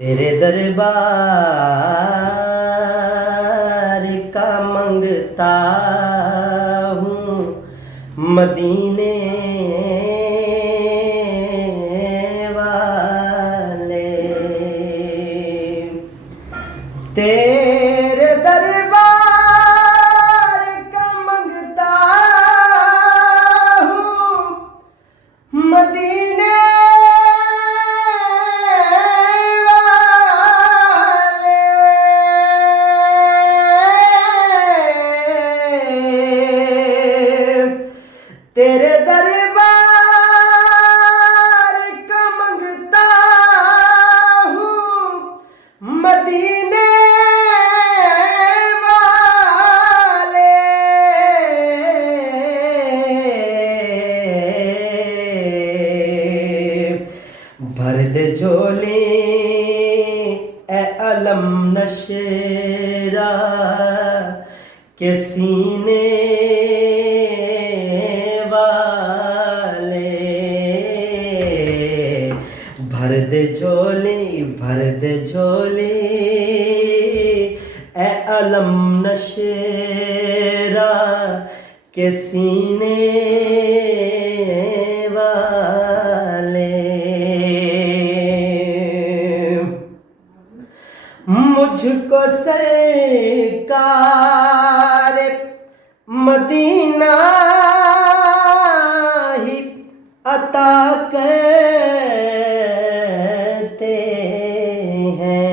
तेरे दरबार का मंगता हूँ मदीने वाले। तेरे दरबार का मंगता हूँ मदीने तेरे दरबार का मंगता हूँ मदीने वाले। भर दे झोली ए अलम नशेरा के सीने भर दे झोली ए अलम नशेरा के सीने वाले। मुझको सरकार मदीना ही अता करते हैं।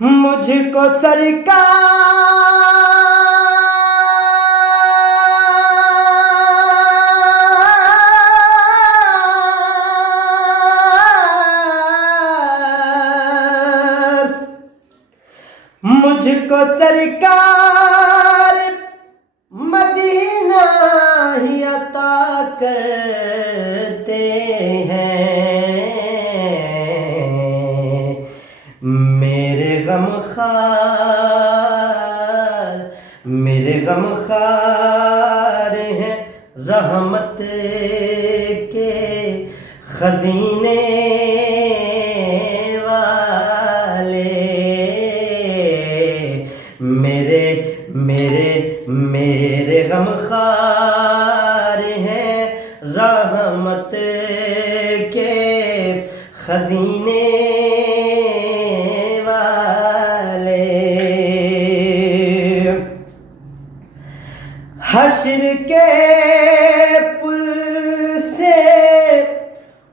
मुझको सरकार मदीना ही अता करते हैं। मेरे गमखार हैं रहमत के खजीने मेरे गमखार हैं रहमत के खजीने वाले। हश्र के पुल से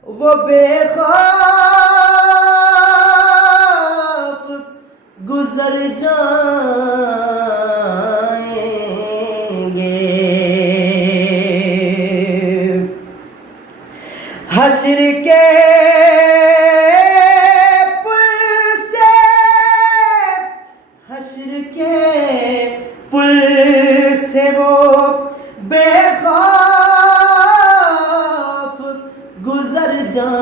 वो बेखौफ गुजर हश्र के पुल से वो बेखौफ गुजर जाएंगे।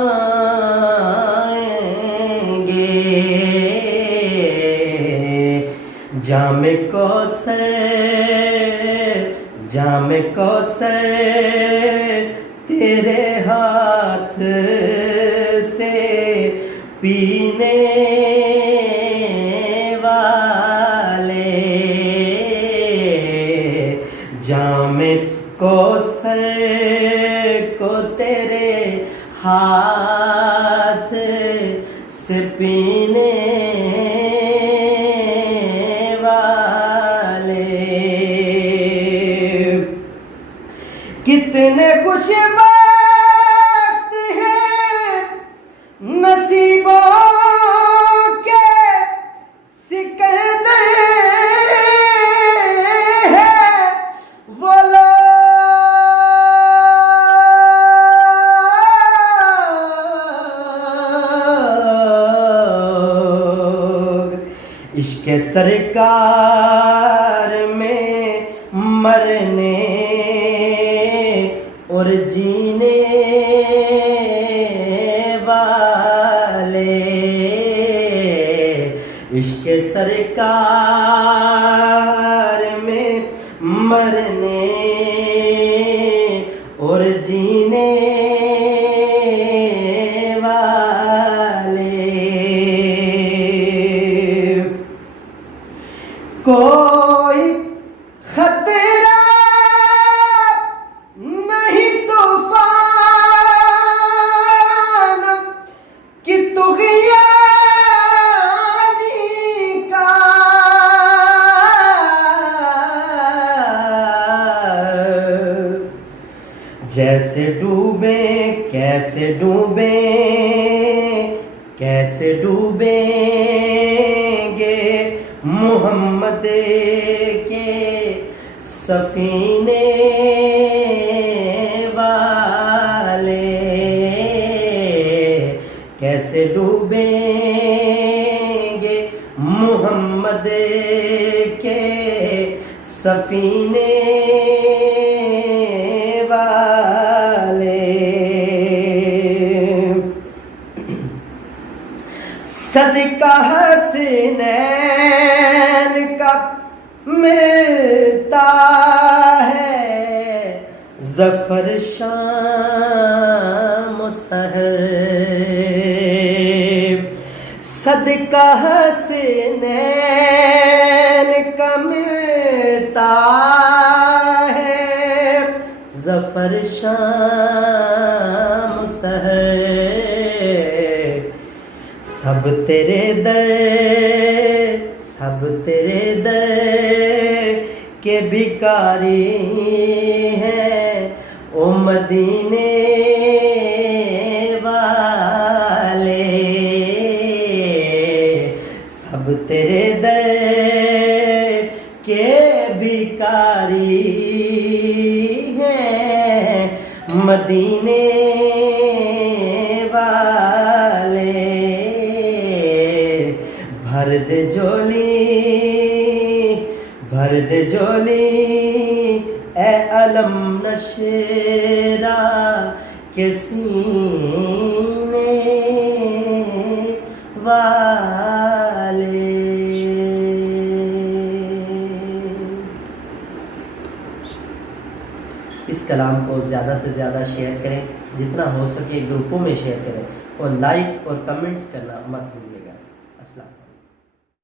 जामे कौसर तेरे हाथ से पीने वाले। जामे कौसर को तेरे हाथ से पीने वाले। कितने खुशबख्त हैं नसीबों के सिकंदर हैं वो लोग। इश्क़ सरकार में मरने और जीने वाले। इश्क़ सरकार में मरने और जीने कैसे डूबेंगे मोहम्मद के सफीने वाले, कैसे डूबेंगे मोहम्मद के सफीने वाले। सदका हसनैन का मिलता है ज़फ़र शाम सहर, सदका हसनैन का मिलता है ज़फ़र शाम सहर। सब तेरे दर के भिखारी हैं ओ मदीने वाले, सब तेरे दर के भिखारी हैं मदीने वाले। भर दे झोली ए अलम नशेरा के सीने वाले। इस कलाम को ज़्यादा से ज़्यादा शेयर करें, जितना हो सके ग्रुपों में शेयर करें और लाइक और कमेंट्स करना मत भूलिएगा। अस्सलाम।